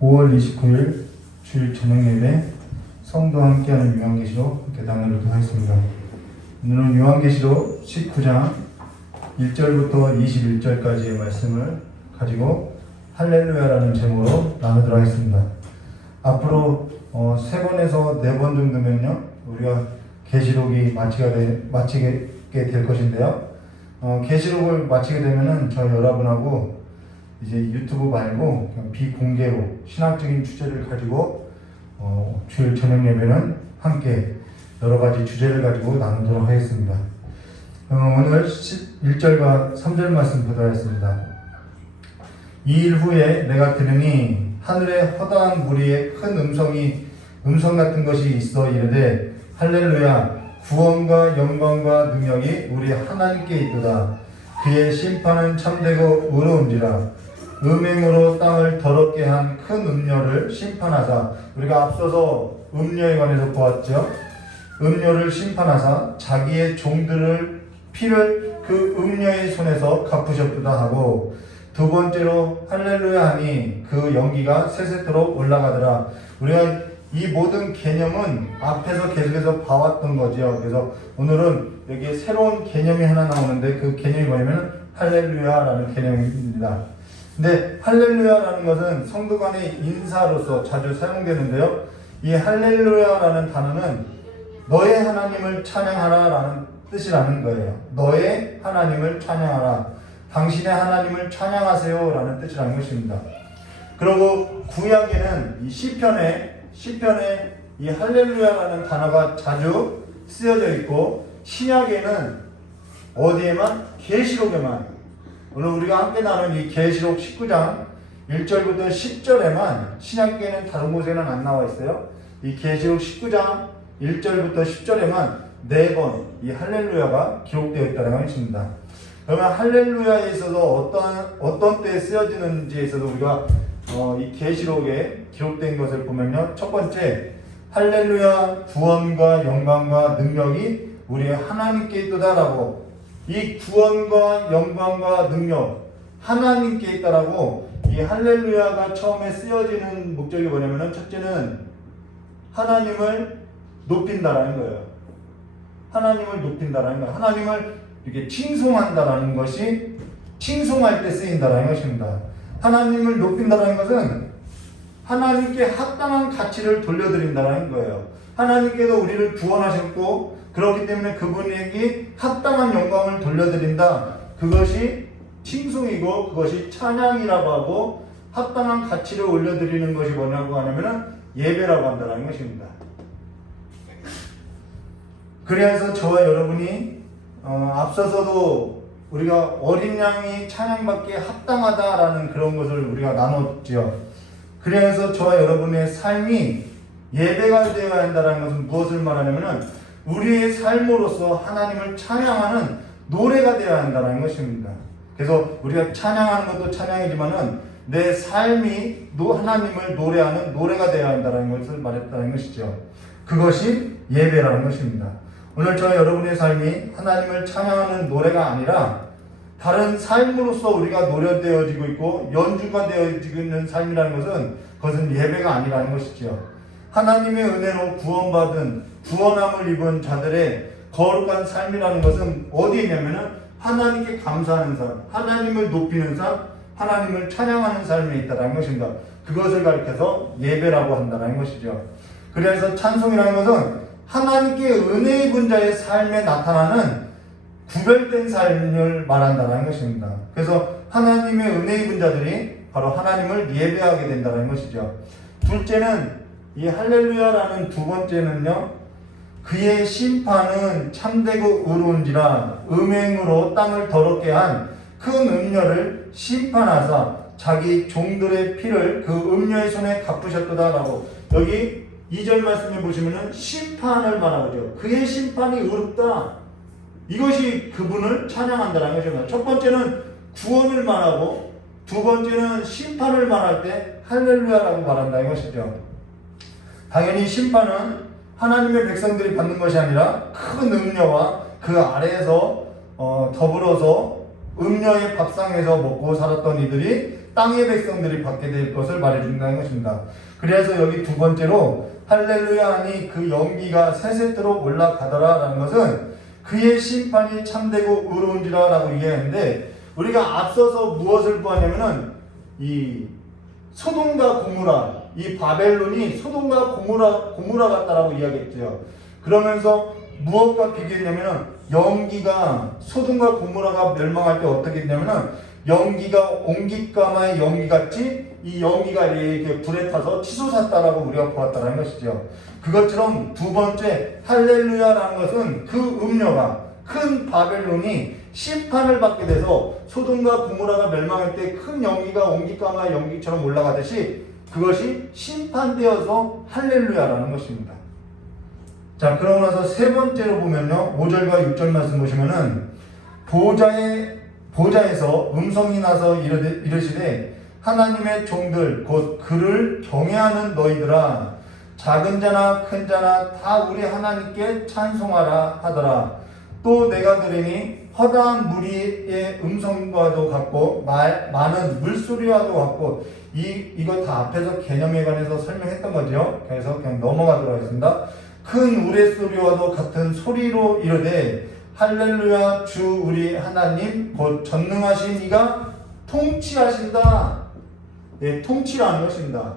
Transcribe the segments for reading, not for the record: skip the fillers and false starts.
5월 29일 주일 저녁 예배 성도와 함께하는 요한계시록 함께 나누도록 하겠습니다. 오늘은 요한계시록 19장 1절부터 21절까지의 말씀을 가지고 할렐루야라는 제목으로 나누도록 하겠습니다. 앞으로 3번에서 4번 정도면요 우리가 계시록이 마치게 될 것인데요. 계시록을 마치게 되면은 저희 여러분하고 이제 유튜브 말고 그냥 비공개로 신학적인 주제를 가지고 주일 저녁 예배는 함께 여러 가지 주제를 가지고 나누도록 하겠습니다. 오늘 1절과 3절 말씀 보도록 하겠습니다. 2일 후에 내가 들으니 하늘에 허다한 무리의 큰 음성 같은 것이 있어 이르되 할렐루야 구원과 영광과 능력이 우리 하나님께 있도다. 그의 심판은 참되고 의로운지라. 음행으로 땅을 더럽게 한 큰 음녀를 심판하사, 우리가 앞서서 음녀에 관해서 보았죠. 음녀를 심판하사 자기의 종들을 피를 그 음녀의 손에서 갚으셨도다 하고, 두 번째로 할렐루야 하니 그 연기가 세세토록 올라가더라. 우리가 이 모든 개념은 앞에서 계속해서 봐왔던 거죠. 그래서 오늘은 여기에 새로운 개념이 하나 나오는데 그 개념이 뭐냐면 할렐루야라는 개념입니다. 근데 할렐루야라는 것은 성도 간의 인사로서 자주 사용되는데요. 이 할렐루야라는 단어는 너의 하나님을 찬양하라 라는 뜻이라는 거예요. 너의 하나님을 찬양하라. 당신의 하나님을 찬양하세요 라는 뜻이라는 것입니다. 그리고 구약에는 이 시편에 이 할렐루야라는 단어가 자주 쓰여져 있고, 신약에는 어디에만? 계시록에만. 오늘 우리가 함께 나눈 이 계시록 19장 1절부터 10절에만, 신약계는 다른 곳에는 안 나와 있어요. 이 계시록 19장 1절부터 10절에만 4번 이 할렐루야가 기록되어 있다는 것입니다. 그러면 할렐루야에 있어서 어떤 때에 쓰여지는지에 있어서 우리가 이 계시록에 기록된 것을 보면요. 첫 번째, 할렐루야 구원과 영광과 능력이 우리 하나님께 있도다라고, 이 구원과 영광과 능력 하나님께 있다라고, 이 할렐루야가 처음에 쓰여지는 목적이 뭐냐면은, 첫째는 하나님을 높인다라는 거예요. 하나님을 높인다라는 거예요. 하나님을 이렇게 칭송한다라는 것이 칭송할 때 쓰인다라는 것입니다. 하나님을 높인다라는 것은 하나님께 합당한 가치를 돌려드린다라는 거예요. 하나님께서 우리를 구원하셨고, 그렇기 때문에 그분에게 합당한 영광을 돌려드린다. 그것이 칭송이고 그것이 찬양이라고 하고, 합당한 가치를 올려드리는 것이 뭐냐고 하냐면 예배라고 한다는 것입니다. 그래서 저와 여러분이 앞서서도 우리가 어린 양이 찬양받기에 합당하다라는 그런 것을 우리가 나눴죠. 그래서 저와 여러분의 삶이 예배가 되어야 한다는 것은 무엇을 말하냐면, 우리의 삶으로서 하나님을 찬양하는 노래가 되어야 한다는 것입니다. 그래서 우리가 찬양하는 것도 찬양이지만은 내 삶이 하나님을 노래하는 노래가 되어야 한다는 것을 말했다는 것이죠. 그것이 예배라는 것입니다. 오늘 저와 여러분의 삶이 하나님을 찬양하는 노래가 아니라 다른 삶으로서 우리가 노래되어지고 있고 연주가 되어지고 있는 삶이라는 것은, 그것은 예배가 아니라는 것이죠. 하나님의 은혜로 구원함을 입은 자들의 거룩한 삶이라는 것은 어디에 있냐면은 하나님께 감사하는 삶, 하나님을 높이는 삶, 하나님을 찬양하는 삶에 있다는 것입니다. 그것을 가리켜서 예배라고 한다는 것이죠. 그래서 찬송이라는 것은 하나님께 은혜 입은 자의 삶에 나타나는 구별된 삶을 말한다는 것입니다. 그래서 하나님의 은혜 입은 자들이 바로 하나님을 예배하게 된다는 것이죠. 둘째는 이 할렐루야라는 두 번째는요, 그의 심판은 참되고 의로운지라. 음행으로 땅을 더럽게 한 큰 음녀를 심판하사 자기 종들의 피를 그 음녀의 손에 갚으셨도다라고, 여기 2절 말씀에 보시면은 심판을 말하죠. 그의 심판이 의롭다. 이것이 그분을 찬양한다는 것입니다. 첫 번째는 구원을 말하고, 두 번째는 심판을 말할 때 할렐루야라고 말한다는 것이죠. 당연히 심판은 하나님의 백성들이 받는 것이 아니라 큰 음녀와 그 아래에서 더불어서 음녀의 밥상에서 먹고 살았던 이들이 땅의 백성들이 받게 될 것을 말해준다는 것입니다. 그래서 여기 두 번째로 할렐루야 하니 그 연기가 세세토록 올라가더라라는 것은 그의 심판이 참되고 의로운지라 라고 이해하는데, 우리가 앞서서 무엇을 보았냐면은 이 소돔과 고모라, 이 바벨론이 소돔과 고모라 같다라고 이야기했죠. 그러면서 무엇과 비교했냐면은 연기가, 소돔과 고모라가 멸망할 때 어떻게 했냐면은 연기가 옹깃가마의 연기같이 이 연기가 이렇게 불에 타서 치솟았다라고 우리가 보았다는 것이죠. 그것처럼 두 번째 할렐루야라는 것은 그 음녀가, 큰 바벨론이 심판을 받게 돼서 소돔과 고모라가 멸망할 때 큰 연기가 옹깃가마의 연기처럼 올라가듯이 그것이 심판되어서 할렐루야라는 것입니다. 자, 그러고 나서 세 번째로 보면요, 5절과 6절 말씀 보시면은 보좌에서 음성이 나서 이르시되 하나님의 종들 곧 그를 경외하는 너희들아, 작은 자나 큰 자나 다 우리 하나님께 찬송하라 하더라. 또 내가 들으니 허다한 무리의 음성과도 같고 많은 물소리와도 같고, 이거 다 앞에서 개념에 관해서 설명했던 거죠. 그래서 그냥 넘어가도록 하겠습니다. 큰 우레소리와도 같은 소리로 이르되 할렐루야, 주 우리 하나님 곧 전능하신 이가 통치하신다. 네, 통치라는 것입니다.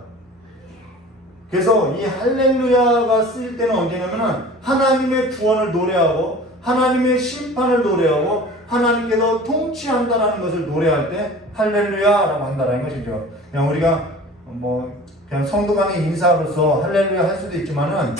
그래서 이 할렐루야가 쓰일 때는 언제냐면은 하나님의 구원을 노래하고 하나님의 심판을 노래하고 하나님께서 통치한다라는 것을 노래할 때 할렐루야라고 한다라는 것이죠. 그냥 우리가 그냥 성도 간의 인사로서 할렐루야 할 수도 있지만은,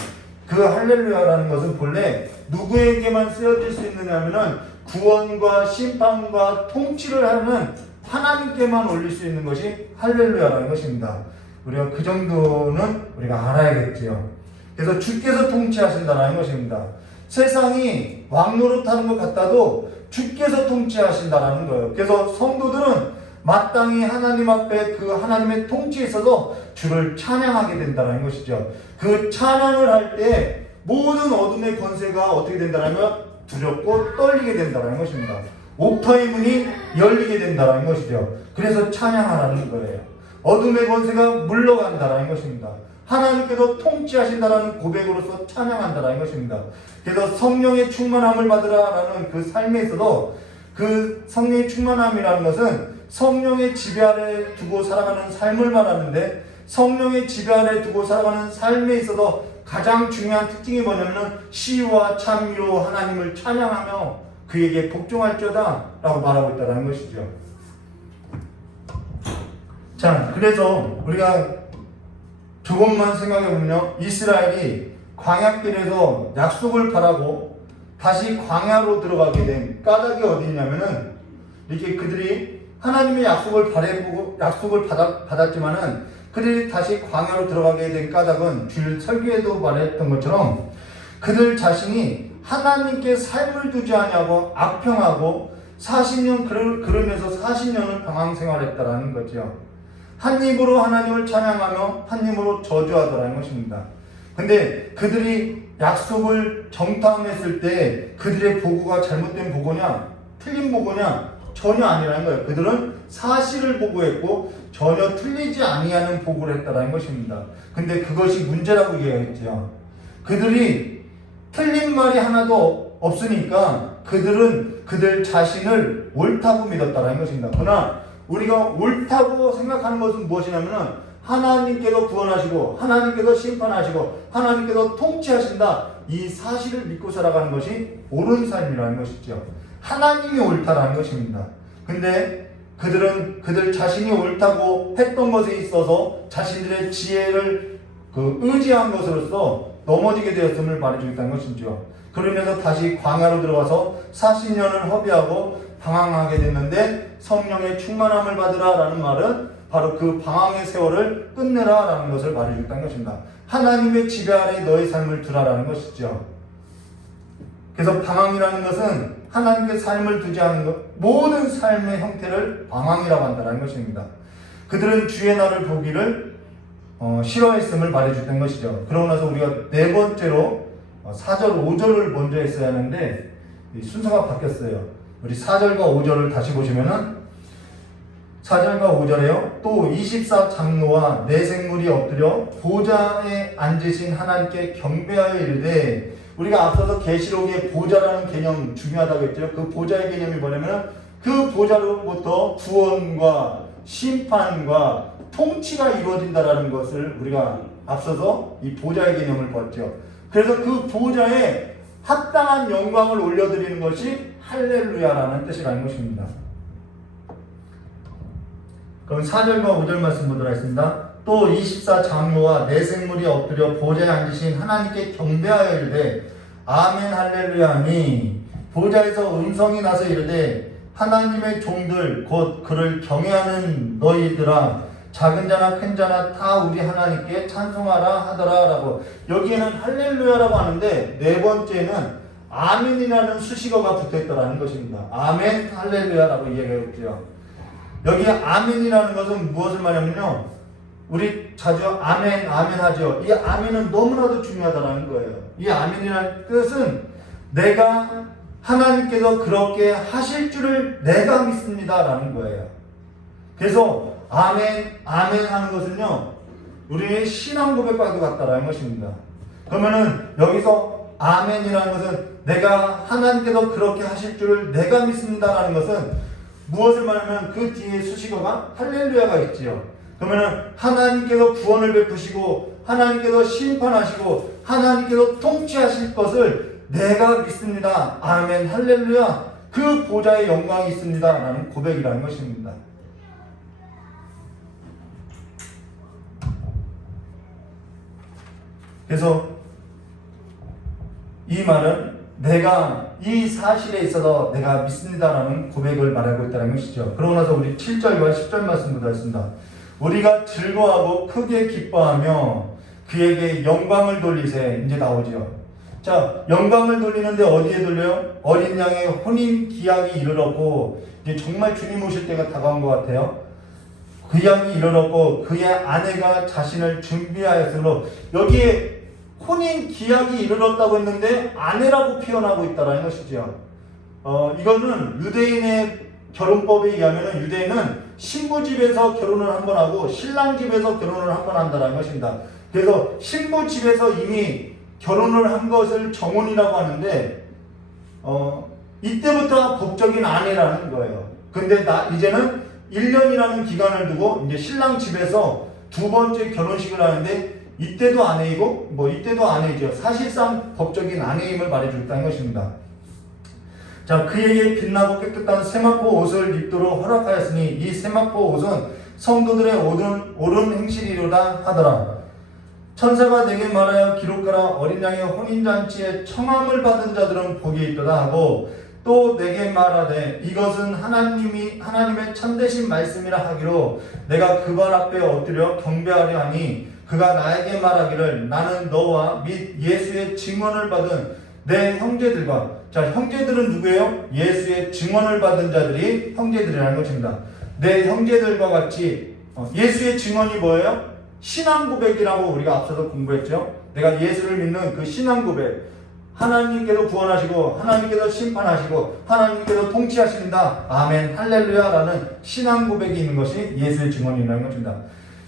그 할렐루야라는 것은 본래 누구에게만 쓰여질 수 있느냐면은 구원과 심판과 통치를 하는 하나님께만 올릴 수 있는 것이 할렐루야라는 것입니다. 우리가 그 정도는 우리가 알아야겠지요. 그래서 주께서 통치하신다는 것입니다. 세상이 왕노릇하는 것 같아도 주께서 통치하신다는 거예요. 그래서 성도들은 마땅히 하나님 앞에 그 하나님의 통치에 있어서 주를 찬양하게 된다는 것이죠. 그 찬양을 할 때 모든 어둠의 권세가 어떻게 된다면 두렵고 떨리게 된다는 것입니다. 옥토의 문이 열리게 된다는 것이죠. 그래서 찬양하라는 거예요. 어둠의 권세가 물러간다는 것입니다. 하나님께서 통치하신다라는 고백으로서 찬양한다는 것입니다. 그래서 성령의 충만함을 받으라라는 그 삶에 있어도, 그 성령의 충만함이라는 것은 성령의 지배 아래 두고 살아가는 삶을 말하는데, 성령의 지배 아래 두고 살아가는 삶에 있어서 가장 중요한 특징이 뭐냐면 시와 찬미로 하나님을 찬양하며 그에게 복종할지어다 라고 말하고 있다는 것이죠. 자, 그래서 우리가 조금만 생각해보면요, 이스라엘이 광야길에서 약속을 바라고 다시 광야로 들어가게 된 까닭이 어디 있냐면은, 이렇게 그들이 하나님의 약속을 받았지만은 그들이 다시 광야로 들어가게 된 까닭은 주일 설교에도 말했던 것처럼 그들 자신이 하나님께 삶을 두지 않냐고 악평하고 40년 그러면서 40년을 방황 생활했다라는 거죠. 한 입으로 하나님을 찬양하며 한 입으로 저주하더라는 것입니다. 근데 그들이 약속을 정탐했을 때 그들의 보고가 잘못된 보고냐 틀린 보고냐 전혀 아니라는 거예요. 그들은 사실을 보고했고 전혀 틀리지 아니하는 보고를 했다라는 것입니다. 근데 그것이 문제라고 이야기했죠. 그들이 틀린 말이 하나도 없으니까 그들은 그들 자신을 옳다고 믿었다라는 것입니다. 그러나 우리가 옳다고 생각하는 것은 무엇이냐면은 하나님께서 구원하시고 하나님께서 심판하시고 하나님께서 통치하신다, 이 사실을 믿고 살아가는 것이 옳은 삶이라는 것이죠. 하나님이 옳다라는 것입니다. 근데 그들은 그들 자신이 옳다고 했던 것에 있어서 자신들의 지혜를 의지한 것으로서 넘어지게 되었음을 말해주겠다는 것이죠. 그러면서 다시 광야로 들어가서 40년을 허비하고 방황하게 됐는데, 성령의 충만함을 받으라 라는 말은 바로 그 방황의 세월을 끝내라 라는 것을 말해주겠다는 것입니다. 하나님의 지배 아래 너의 삶을 두라라는 것이죠. 그래서 방황이라는 것은 하나님의 삶을 두지 않은 것, 모든 삶의 형태를 방황이라고 한다는 것입니다. 그들은 주의 날을 보기를 싫어했음을 말해줬던 것이죠. 그러고 나서 우리가 네 번째로 4절, 5절을 먼저 했어야 하는데 순서가 바뀌었어요. 우리 4절과 5절을 다시 보시면은 4절과 5절에요. 또 24 장로와 네 생물이 엎드려 보좌에 앉으신 하나님께 경배하여 이르되, 우리가 앞서서 계시록의 보좌라는 개념 중요하다고 했죠. 그 보좌의 개념이 뭐냐면 그 보좌로부터 구원과 심판과 통치가 이루어진다라는 것을 우리가 앞서서 이 보좌의 개념을 봤죠. 그래서 그 보좌에 합당한 영광을 올려드리는 것이 할렐루야라는 뜻이라는 것입니다. 그럼 4절과 5절 말씀 보도록 하겠습니다. 또 24 장로와 네 생물이 엎드려 보좌에 앉으신 하나님께 경배하여 이르되 아멘 할렐루야 하니, 보좌에서 음성이 나서 이르되 하나님의 종들 곧 그를 경외하는 너희들아, 작은 자나 큰 자나 다 우리 하나님께 찬송하라 하더라 라고. 여기에는 할렐루야라고 하는데 네 번째는 아멘이라는 수식어가 붙어있더라는 것입니다. 아멘 할렐루야라고 이야기했죠. 여기 아멘이라는 것은 무엇을 말하냐면요, 우리 자주 아멘 아멘 하죠. 이 아멘은 너무나도 중요하다는 거예요. 이 아멘이라는 뜻은 내가 하나님께서 그렇게 하실 줄을 내가 믿습니다 라는 거예요. 그래서 아멘 아멘 하는 것은요, 우리의 신앙 고백과도 같다라는 것입니다. 그러면은 여기서 아멘이라는 것은 내가 하나님께서 그렇게 하실 줄을 내가 믿습니다 라는 것은 무엇을 말하면 그 뒤에 수식어가 할렐루야가 있지요. 그러면은 하나님께서 구원을 베푸시고 하나님께서 심판하시고 하나님께서 통치하실 것을 내가 믿습니다. 아멘 할렐루야. 그 보좌의 영광이 있습니다 라는 고백이라는 것입니다. 그래서 이 말은 내가 이 사실에 있어서 내가 믿습니다라는 고백을 말하고 있다는 것이죠. 그러고 나서 우리 7절과 10절 말씀부터 했습니다. 우리가 즐거워하고 크게 기뻐하며 그에게 영광을 돌리세. 이제 나오죠. 자, 영광을 돌리는데 어디에 돌려요? 어린 양의 혼인 기약이 이르렀고, 이제 정말 주님 오실 때가 다가온 것 같아요. 그 양이 이르렀고 그의 아내가 자신을 준비하였으므로, 여기에 혼인 기약이 이르렀다고 했는데 아내라고 표현하고 있다는 것이죠. 이거는 유대인의 결혼법에 의하면 유대인은 신부 집에서 결혼을 한 번 하고 신랑 집에서 결혼을 한 번 한다는 것입니다. 그래서 신부 집에서 이미 결혼을 한 것을 정혼이라고 하는데 이때부터 법적인 아내라는 거예요. 근데 이제는 1년이라는 기간을 두고 이제 신랑 집에서 두 번째 결혼식을 하는데 이때도 아내이고 이때도 아내이죠. 사실상 법적인 아내임을 말해줬다는 것입니다. 자, 그에게 빛나고 깨끗한 세마포 옷을 입도록 허락하였으니 이 세마포 옷은 성도들의 옳은 행실이로다 하더라. 천사가 내게 말하여 기록하라. 어린 양의 혼인잔치에 청함을 받은 자들은 복이 있도다 하고, 또 내게 말하되 이것은 하나님의 참되신 말씀이라 하기로 내가 그 발 앞에 엎드려 경배하려 하니, 그가 나에게 말하기를 나는 너와 및 예수의 증언을 받은 내 형제들과. 자, 형제들은 누구예요? 예수의 증언을 받은 자들이 형제들이라는 것입니다. 내 형제들과 같이 예수의 증언이 뭐예요? 신앙 고백이라고 우리가 앞서서 공부했죠. 내가 예수를 믿는 그 신앙 고백. 하나님께서 구원하시고 하나님께서 심판하시고 하나님께서 통치하십니다. 아멘 할렐루야라는 신앙 고백이 있는 것이 예수의 증언이라는 것입니다.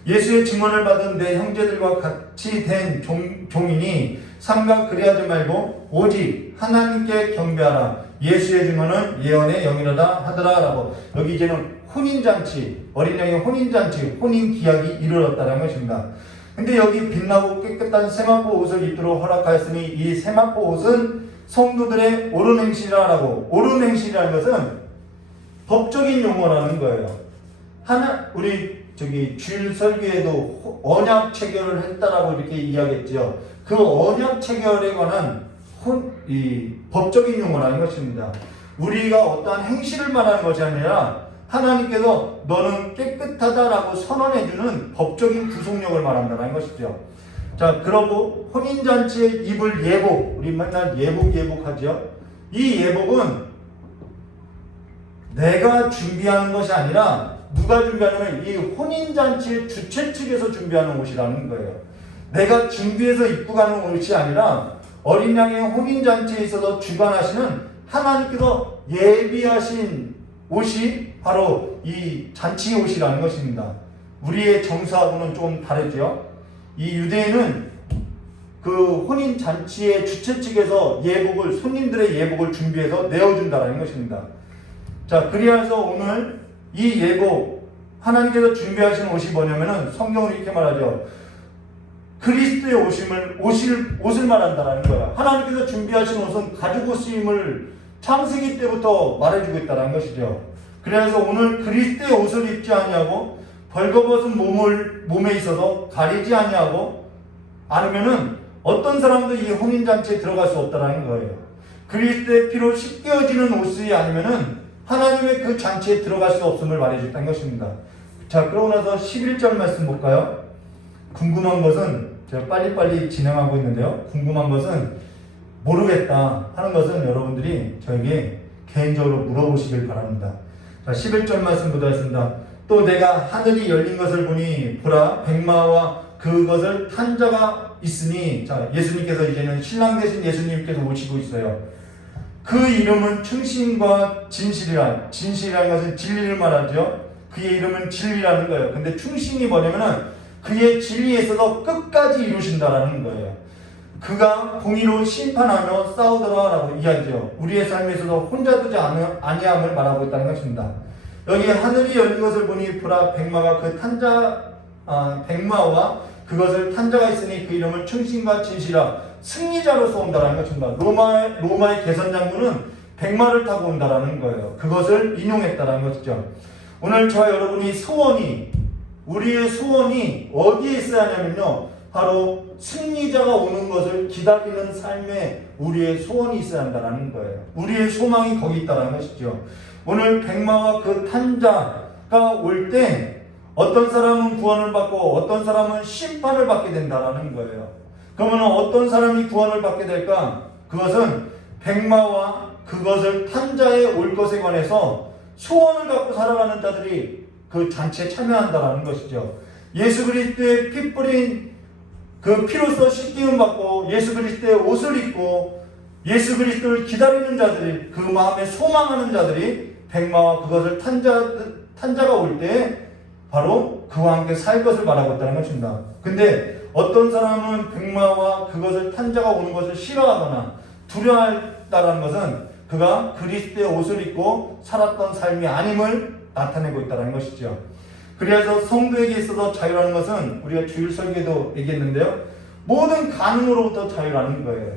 예수의 증언을 받은 내 형제들과 같이 된 종이니 삼가 그리하지 말고 오직 하나님께 경배하라. 예수의 증언은 예언의 영이로다 하더라 라고. 여기 이제는 혼인잔치, 어린 양의 혼인잔치, 혼인기약이 이르렀다는 것입니다. 근데 여기 빛나고 깨끗한 세마포 옷을 입도록 허락하였으니 이 세마포 옷은 성도들의 옳은 행실이라고. 옳은 행실이라는 것은 법적인 용어라는 거예요. 우리 주일 설교에도 언약 체결을 했다라고 이렇게 이야기했죠. 그 언약 체결에 관한 법적인 용어라는 것입니다. 우리가 어떠한 행실을 말하는 것이 아니라 하나님께서 너는 깨끗하다라고 선언해주는 법적인 구속력을 말한다는 것이죠. 자, 그러고 혼인잔치에 입을 예복, 우리 맨날 예복하죠. 이 예복은 내가 준비하는 것이 아니라 누가 준비하냐면 이 혼인잔치의 주최 측에서 준비하는 옷이라는 거예요. 내가 준비해서 입고 가는 옷이 아니라 어린 양의 혼인잔치에 있어서 주관하시는 하나님께서 예비하신 옷이 바로 이 잔치 옷이라는 것입니다. 우리의 정서하고는 좀 다르죠. 이 유대인은 그 혼인 잔치의 주최 측에서 예복을, 손님들의 예복을 준비해서 내어준다라는 것입니다. 자, 그리하여서 오늘 이 예복, 하나님께서 준비하신 옷이 뭐냐면은 성경으로 이렇게 말하죠. 그리스도의 옷을 말한다라는 거야. 하나님께서 준비하신 옷은 가지고 쓰임을 창세기 때부터 말해주고 있다는 것이죠. 그래서 오늘 그리스도의 옷을 입지 아니하고 벌거벗은 몸에 있어서 가리지 아니하고 않으면은 어떤 사람도 이 혼인잔치에 들어갈 수 없다는 거예요. 그리스도의 피로 씻겨지는 옷이 아니면은 하나님의 그 잔치에 들어갈 수 없음을 말해줬다는 것입니다. 자, 그러고 나서 11절 말씀 볼까요? 궁금한 것은, 제가 빨리빨리 진행하고 있는데요. 궁금한 것은 모르겠다 하는 것은 여러분들이 저에게 개인적으로 물어보시길 바랍니다. 자, 11절 말씀 보도록 또 내가 하늘이 열린 것을 보니 보라 백마와 그것을 탄 자가 있으니, 자, 예수님께서 이제는 신랑 되신 예수님께서 오시고 있어요. 그 이름은 충신과 진실이라는 것은 진리를 말하죠. 그의 이름은 진리라는 거예요. 근데 충신이 뭐냐면은 그의 진리에 있어서 끝까지 이루신다라는 거예요. 그가 공의로 심판하며 싸우더라라고 이야기죠. 우리의 삶에서도 혼자 두지 아니함을 말하고 있다는 것입니다. 여기 하늘이 열린 것을 보니 보라 백마가 백마와 그것을 탄 자가 있으니 그 이름은 충신과 진실이라 승리자로서 온다라는 것입니다. 로마의 개선장군은 백마를 타고 온다라는 거예요. 그것을 인용했다라는 것이죠. 오늘 저와 여러분이 우리의 소원이 어디에 있어야 하냐면요, 바로 승리자가 오는 것을 기다리는 삶에 우리의 소원이 있어야 한다는 거예요. 우리의 소망이 거기 있다는 것이죠. 오늘 백마와 그 탄자가 올 때 어떤 사람은 구원을 받고 어떤 사람은 심판을 받게 된다는 거예요. 그러면 어떤 사람이 구원을 받게 될까? 그것은 백마와 그것을 탄 자의 올 것에 관해서 소원을 갖고 살아가는 자들이 그 잔치에 참여한다는 것이죠. 예수 그리스도의 피 뿌린 그 피로써 씻김을 받고 예수 그리스도의 옷을 입고 예수 그리스도를 기다리는 자들이, 그 마음에 소망하는 자들이 백마와 그것을 탄 자가 올 때 바로 그와 함께 살 것을 말하고 있다는 것입니다. 근데 어떤 사람은 백마와 그것을 탄 자가 오는 것을 싫어하거나 두려워한다는 것은 그가 그리스도의 옷을 입고 살았던 삶이 아님을 나타내고 있다는 것이죠. 그래서 성도에게 있어서 자유라는 것은 우리가 주일 설교에도 얘기했는데요, 모든 가능으로부터 자유라는 거예요.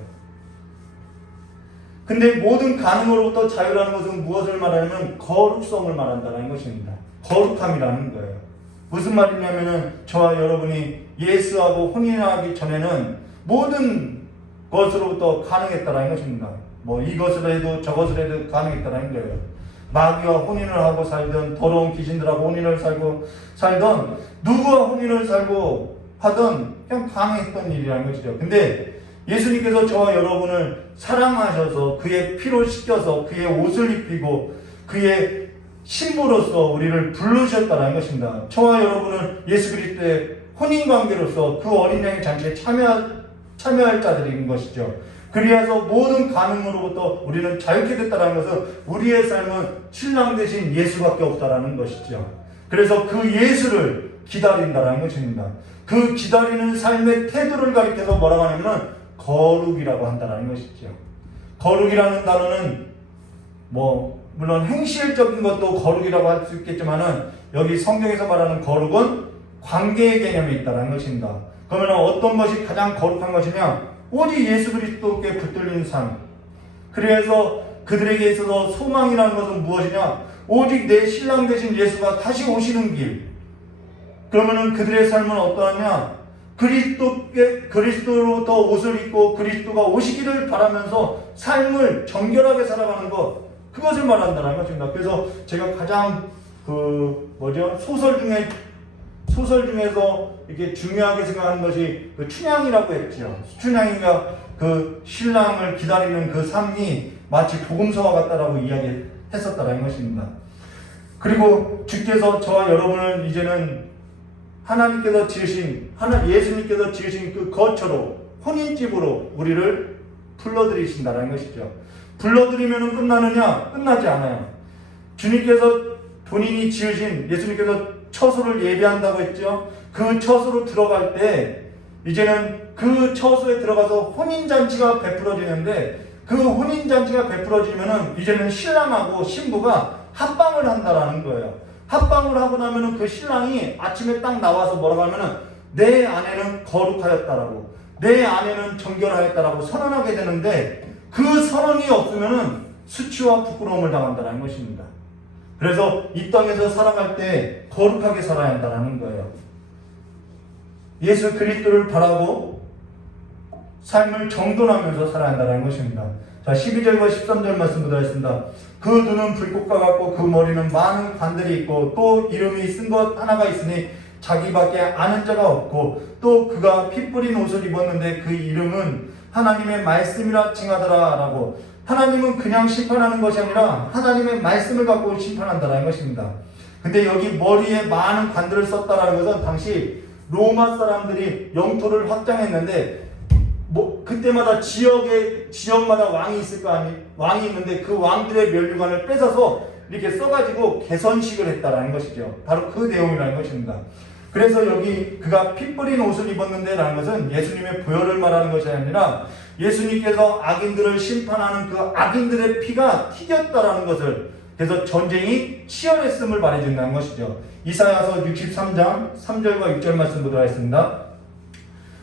근데 모든 가능으로부터 자유라는 것은 무엇을 말하냐면 거룩성을 말한다는 것입니다. 거룩함이라는 거예요. 무슨 말이냐면은 저와 여러분이 예수하고 혼인하기 전에는 모든 것으로부터 가능했다는 것입니다. 뭐 이것을 해도 저것을 해도 가능했다는 거예요. 마귀와 혼인을 하고 살던, 더러운 귀신들하고 혼인을 살던, 누구와 혼인을 살고 하던 그냥 가능했던 일이라는 것이죠. 근데 예수님께서 저와 여러분을 사랑하셔서 그의 피로 씻겨서 그의 옷을 입히고 그의 신부로서 우리를 부르셨다는 것입니다. 저와 여러분은 예수 그리스도의 혼인관계로서 그 어린 양의 잔치에 참여할 자들인 것이죠. 그리하여서 모든 가능으로부터 우리는 자유케 됐다는 것은 우리의 삶은 신랑 대신 예수밖에 없다는 것이죠. 그래서 그 예수를 기다린다는 것입니다. 그 기다리는 삶의 태도를 가리켜서 뭐라고 하냐면 거룩이라고 한다는 것이죠. 거룩이라는 단어는 물론 행실적인 것도 거룩이라고 할 수 있겠지만은 여기 성경에서 말하는 거룩은 관계의 개념이 있다는 것입니다. 그러면 어떤 것이 가장 거룩한 것이냐? 오직 예수 그리스도께 붙들린 삶. 그래서 그들에게 있어서 소망이라는 것은 무엇이냐? 오직 내 신랑 되신 예수가 다시 오시는 길. 그러면은 그들의 삶은 어떠하냐? 그리스도로부터 옷을 입고 그리스도가 오시기를 바라면서 삶을 정결하게 살아가는 것, 그것을 말한다는 것입니다. 그래서 제가 가장 소설 중에서 이렇게 중요하게 생각하는 것이 그 춘향이라고 했죠. 춘향이가 그 신랑을 기다리는 그 삶이 마치 복음서와 같다라고 이야기했었다는 것입니다. 그리고 주께서 저와 여러분을 이제는 예수님께서 지으신 그 거처로, 혼인집으로 우리를 불러들이신다는 것이죠. 불러들이면 끝나느냐? 끝나지 않아요. 주님께서 본인이 지으신 예수님께서 처소를 예비한다고 했죠. 그 처소로 들어갈 때 이제는 그 처소에 들어가서 혼인잔치가 베풀어지는데 그 혼인잔치가 베풀어지면은 이제는 신랑하고 신부가 합방을 한다라는 거예요. 합방을 하고 나면은 그 신랑이 아침에 딱 나와서 뭐라고 하면은 내 아내는 거룩하였다라고, 내 아내는 정결하였다라고 선언하게 되는데 그 선언이 없으면은 수치와 부끄러움을 당한다는 것입니다. 그래서 이 땅에서 살아갈 때 거룩하게 살아야 한다는 거예요. 예수 그리스도를 바라고 삶을 정돈하면서 살아야 한다는 것입니다. 자, 12절과 13절 말씀 보도록 하겠습니다. 그 눈은 불꽃과 같고 그 머리는 많은 관들이 있고 또 이름이 쓴 것 하나가 있으니 자기밖에 아는 자가 없고 또 그가 피 뿌린 옷을 입었는데 그 이름은 하나님의 말씀이라 칭하더라 라고. 하나님은 그냥 심판하는 것이 아니라 하나님의 말씀을 갖고 심판한다는 것입니다. 근데 여기 머리에 많은 관들을 썼다라는 것은 당시 로마 사람들이 영토를 확장했는데 그때마다 지역마다 왕이 있을 거 아니, 왕이 있는데 그 왕들의 면류관을 뺏어서 이렇게 써가지고 개선식을 했다라는 것이죠. 바로 그 내용이라는 것입니다. 그래서 여기 그가 피 뿌린 옷을 입었는데 라는 것은 예수님의 부활을 말하는 것이 아니라 예수님께서 악인들을 심판하는 그 악인들의 피가 튀겼다라는 것을, 그래서 전쟁이 치열했음을 말해준다는 것이죠. 이사야서 63장 3절과 6절 말씀 보도록 하겠습니다.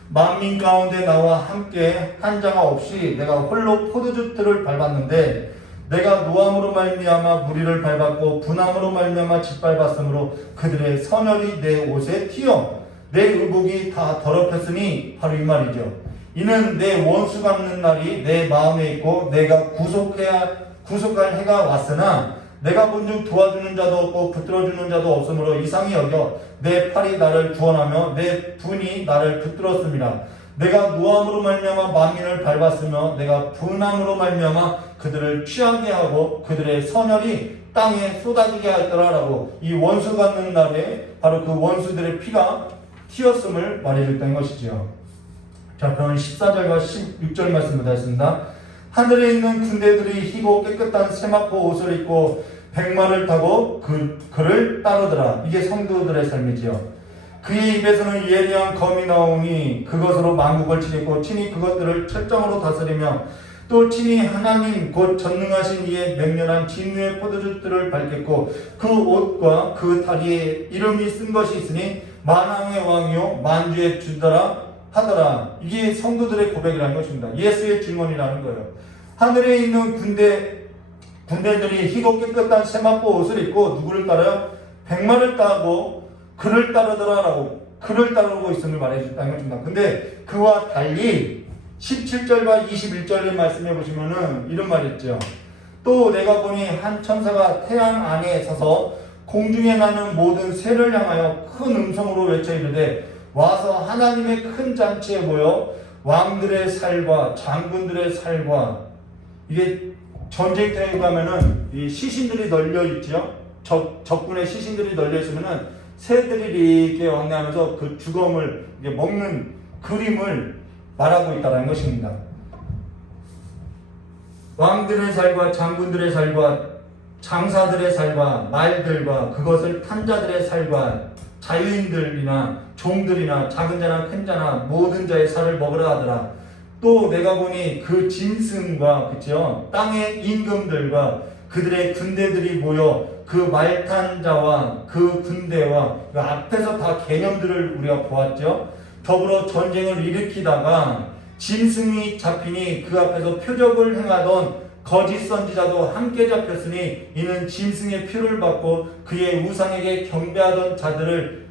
만민 가운데 나와 함께 한 자가 없이 내가 홀로 포도주 틀을 밟았는데 내가 노함으로 말미암아 무리를 밟았고 분함으로 말미암아 짓밟았으므로 그들의 선혈이 내 옷에 튀어 내 의복이 다 더럽혔으니 바로 이 말이죠. 이는 내 원수 갚는 날이 내 마음에 있고 내가 구속할 해가 왔으나 내가 본즉 도와주는 자도 없고 붙들어주는 자도 없으므로 이상히 여겨 내 팔이 나를 구원하며 내 분이 나를 붙들었습니다. 내가 노함으로 말미암아 만민을 밟았으며 내가 분함으로 말미암아 그들을 취하게 하고 그들의 선혈이 땅에 쏟아지게 하였더라라고. 이 원수 갚는 날에 바로 그 원수들의 피가 튀었음을 말해줬다는 것이죠. 자, 그럼 14절과 16절 말씀 보겠습니다. 하늘에 있는 군대들이 희고 깨끗한 세마포 옷을 입고 백마를 타고 그를 따르더라. 이게 성도들의 삶이지요. 그의 입에서는 예리한 검이 나오니 그것으로 만국을 치겠고 친히 그것들을 철정으로 다스리며 또 친히 하나님 곧 전능하신 이의 맹렬한 진노의 포도주들을 밟겠고 그 옷과 그 다리에 이름이 쓴 것이 있으니 만왕의 왕이요 만주의 주더라 하더라. 이게 성도들의 고백이라는 것입니다. 예수의 증언이라는 거예요. 하늘에 있는 군대들이 희고 깨끗한 세마포 옷을 입고 누구를 따라요? 백마를 따고 그를 따르더라라고, 그를 따르고 있음을 말해줬다는 것입니다. 근데 그와 달리 17절과 21절을 말씀해 보시면은 이런 말이 있죠. 또 내가 보니 한 천사가 태양 안에 서서 공중에 나는 모든 새를 향하여 큰 음성으로 외쳐 이르되 와서 하나님의 큰 잔치에 모여 왕들의 살과 장군들의 살과, 이게 전쟁터에 가면은 이 시신들이 널려 있죠. 적군의 시신들이 널려 있으면은 새들이 이렇게 왕래하면서 그 주검을 먹는 그림을 말하고 있다는 것입니다. 왕들의 살과 장군들의 살과 장사들의 살과 말들과 그것을 탄 자들의 살과 자유인들이나 종들이나 작은 자나 큰 자나 모든 자의 살을 먹으라 하더라. 또 내가 보니 그 짐승과 그죠 땅의 임금들과 그들의 군대들이 모여 그 말탄 자와 그 군대와 그 앞에서 다 개념들을 우리가 보았죠. 더불어 전쟁을 일으키다가 짐승이 잡히니 그 앞에서 표적을 행하던 거짓 선지자도 함께 잡혔으니 이는 짐승의 표를 받고 그의 우상에게 경배하던 자들을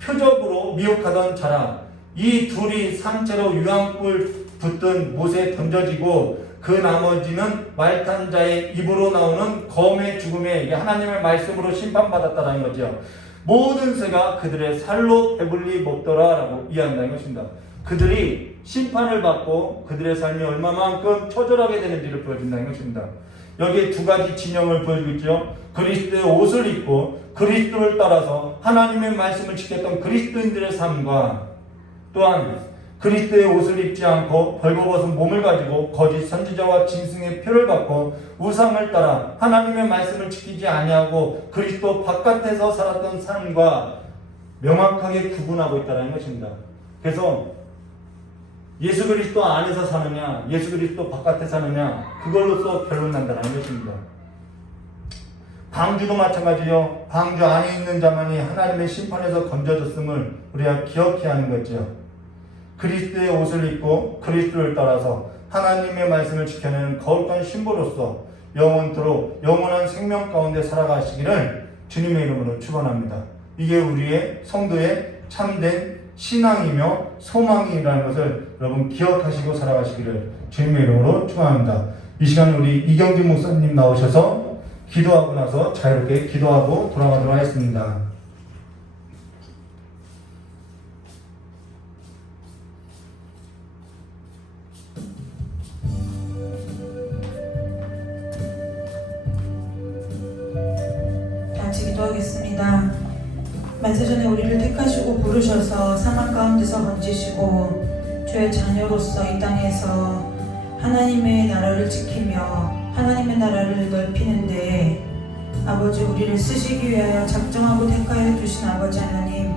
표적으로 미혹하던 자라. 이 둘이 상체로 유황불 붙든 못에 던져지고 그 나머지는 말탄 자의 입으로 나오는 검의 죽음에, 이게 하나님의 말씀으로 심판받았다는 거죠. 모든 새가 그들의 살로 배불리 먹더라라고 이해한다는 것입니다. 그들이 심판을 받고 그들의 삶이 얼마만큼 처절하게 되는지를 보여준다는 것입니다. 여기에 두 가지 진영을 보여주고 있죠. 그리스도의 옷을 입고 그리스도를 따라서 하나님의 말씀을 지켰던 그리스도인들의 삶과 또한 그리스도의 옷을 입지 않고 벌거벗은 몸을 가지고 거짓 선지자와 짐승의 표를 받고 우상을 따라 하나님의 말씀을 지키지 아니하고 그리스도 바깥에서 살았던 삶과 명확하게 구분하고 있다는 것입니다. 그래서 예수 그리스도 안에서 사느냐 예수 그리스도 바깥에 사느냐 그걸로서 결론 난다는 것입니다. 방주도 마찬가지요. 방주 안에 있는 자만이 하나님의 심판에서 건져졌음을 우리가 기억해야 하는 거죠. 그리스도의 옷을 입고 그리스도를 따라서 하나님의 말씀을 지켜내는 거룩한 신부로서 영원토록 영원한 생명 가운데 살아가시기를 주님의 이름으로 축원합니다. 이게 우리의 성도의 참된 신앙이며 소망이라는 것을 여러분 기억하시고 살아가시기를 주님의 이름으로 축원합니다. 이 시간 우리 이경진 목사님 나오셔서 기도하고 나서 자유롭게 기도하고 돌아가도록 하겠습니다. 같이 기도하겠습니다. 만세전에 우리를 택하시고 부르셔서 사망 가운데서 건지시고 주의 자녀로서 이 땅에서 하나님의 나라를 지키며 하나님의 나라를 넓히는데 아버지 우리를 쓰시기 위하여 작정하고 택하여 주신 아버지 하나님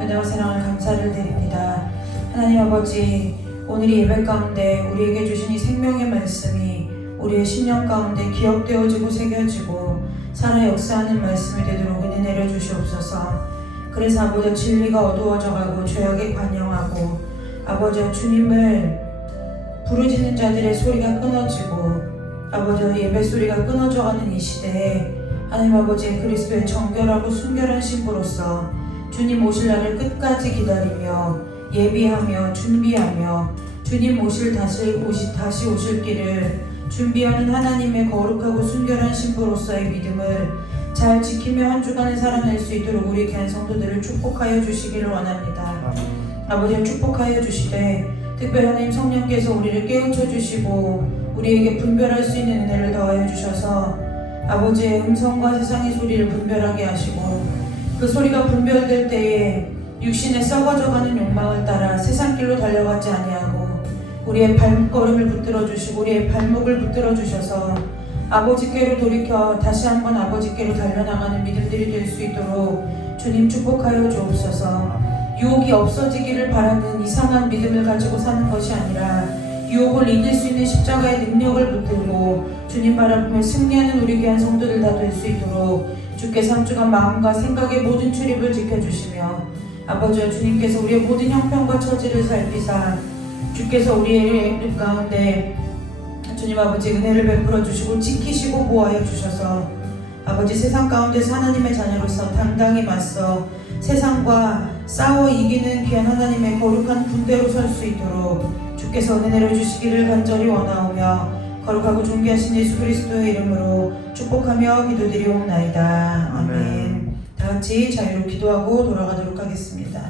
은혜와 사랑을 감사를 드립니다. 하나님 아버지 오늘 이 예배 가운데 우리에게 주신 이 생명의 말씀이 우리의 심령 가운데 기억되어지고 새겨지고 살아 역사하는 말씀이 되도록 은혜 내려주시옵소서. 그래서 아버지 진리가 어두워져가고 죄악에 관영하고 아버지 주님을 부르짖는 자들의 소리가 끊어지고 아버지 예배 소리가 끊어져가는 이 시대에 하나님 아버지의 그리스도의 정결하고 순결한 신부로서 주님 오실 날을 끝까지 기다리며 예비하며 준비하며 주님 다시 오실 길을 준비하는 하나님의 거룩하고 순결한 신부로서의 믿음을 잘 지키며 한 주간을 살아낼 수 있도록 우리 귀한 성도들을 축복하여 주시기를 원합니다. 아버지를 축복하여 주시되 특별히 하나님 성령께서 우리를 깨우쳐 주시고 우리에게 분별할 수 있는 은혜를 더하여 주셔서 아버지의 음성과 세상의 소리를 분별하게 하시고 그 소리가 분별될 때에 육신에 썩어져가는 욕망을 따라 세상 길로 달려가지 아니하고 우리의 발걸음을 붙들어 주시고 우리의 발목을 붙들어 주셔서 아버지께로 돌이켜 다시 한번 아버지께로 달려나가는 믿음들이 될 수 있도록 주님 축복하여 주옵소서. 유혹이 없어지기를 바라는 이상한 믿음을 가지고 사는 것이 아니라 유혹을 이길 수 있는 십자가의 능력을 붙들고 주님 바라보며 승리하는 우리 귀한 성도들 다 될 수 있도록 주께서 한 주간 마음과 생각의 모든 출입을 지켜주시며 아버지와 주님께서 우리의 모든 형편과 처지를 살피사 주께서 우리의 가운데 주님 아버지 은혜를 베풀어 주시고 지키시고 보호하여 주셔서 아버지 세상 가운데서 하나님의 자녀로서 당당히 맞서 세상과 싸워 이기는 귀한 하나님의 거룩한 군대로 설 수 있도록 주께서 은혜 내려주시기를 간절히 원하오며 거룩하고 존귀하신 예수 그리스도의 이름으로 축복하며 기도드리옵나이다. 아멘. 다 같이 자유로 기도하고 돌아가도록 하겠습니다.